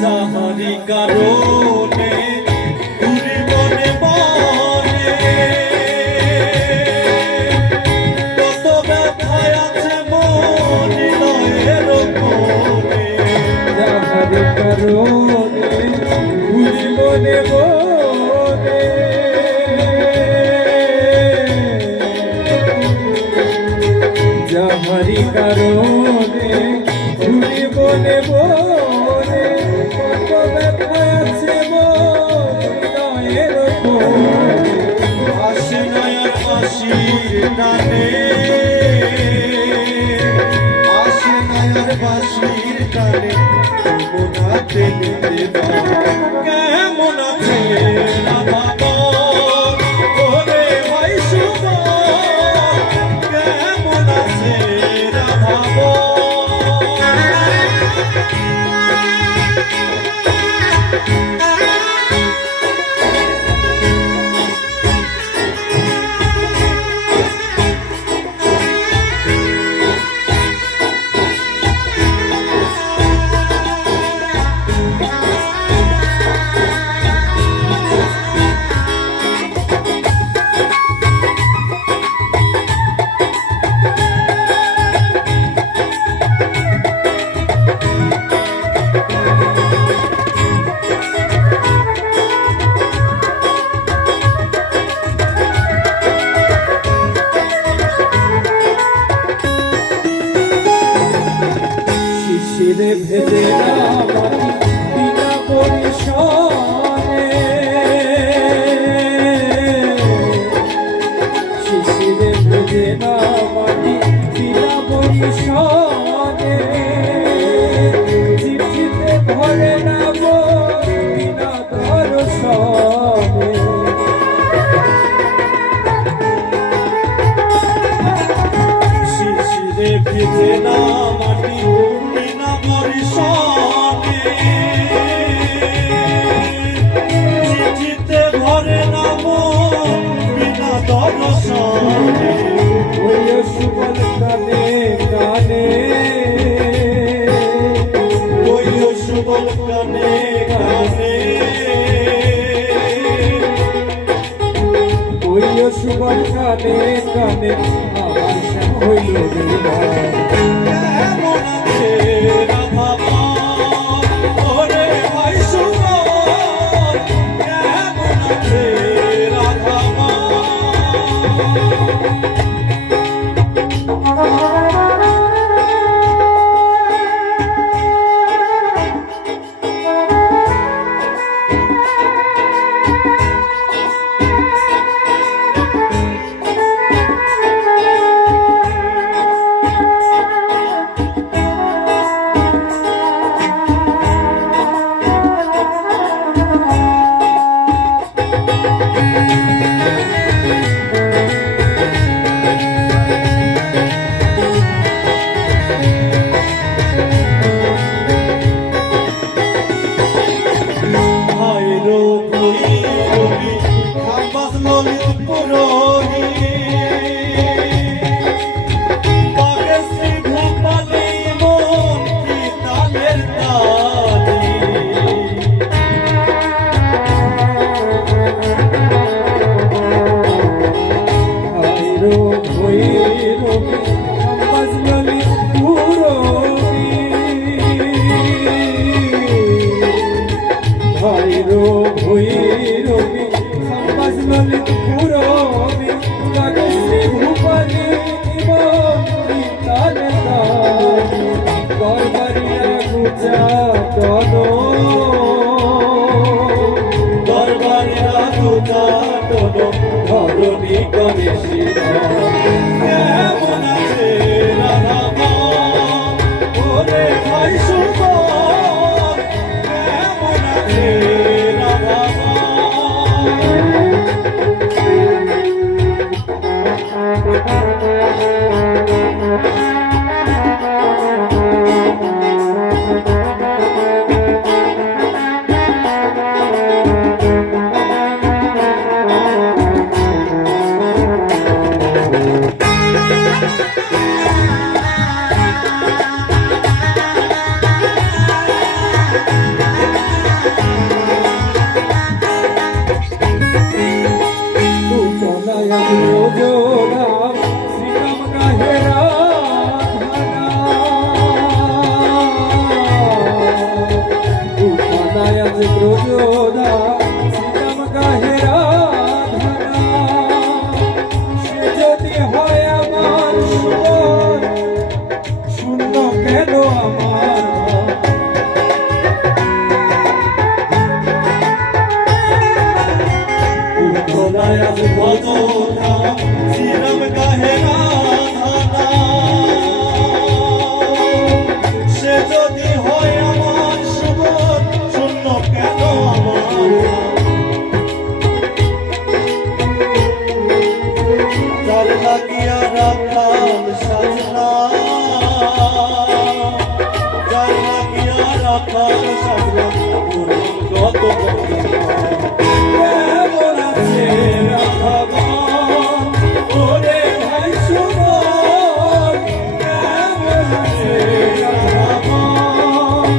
যাহারি কারণে ঘুরি বনে বনে কত ব্যথায় আছে মন হৃদয়ের কোণে যাহারি কারণে ঘুরি বনে বনে যাহারি কারণে ঘুরি বনে বনে কত ব্যথায় আছে হৃদয়ের কোণে আসে নয়ার বাঁশির টানে আসে নয়ার বাঁশির টানে মোনাতে নিতে কেমন আছে রাধা ওরে ভাই শুভ কেমন আছে রাধা শিশিরে ভেজে না মাটি বিনা পরিশনে শিশিরে ভেজে না মাটি বিনা পরিশনে চিঠিতে ধরে না বিনা দর্শনে শিশিরে ভিজে না মাটি বিনা বর্ষণে চিঠিতে ভরে না মন বিনা দর্শনে ওই সুবল কানে কানে ওই সুবল কানে কানে ওই সুবল কানে কানে আমার শ্যাম হইল কেমন আছে রাধা ওরে ভাই শুভ কেমন আছে রাধা দরবারেরা ধরণী করে কেমন আছে রাধা ওরে ভাই শুভ কেমন আছে রাধা কত কেমন আছে রাধাবান ওরে ভাই সুমন কেমন আছে রাধাবান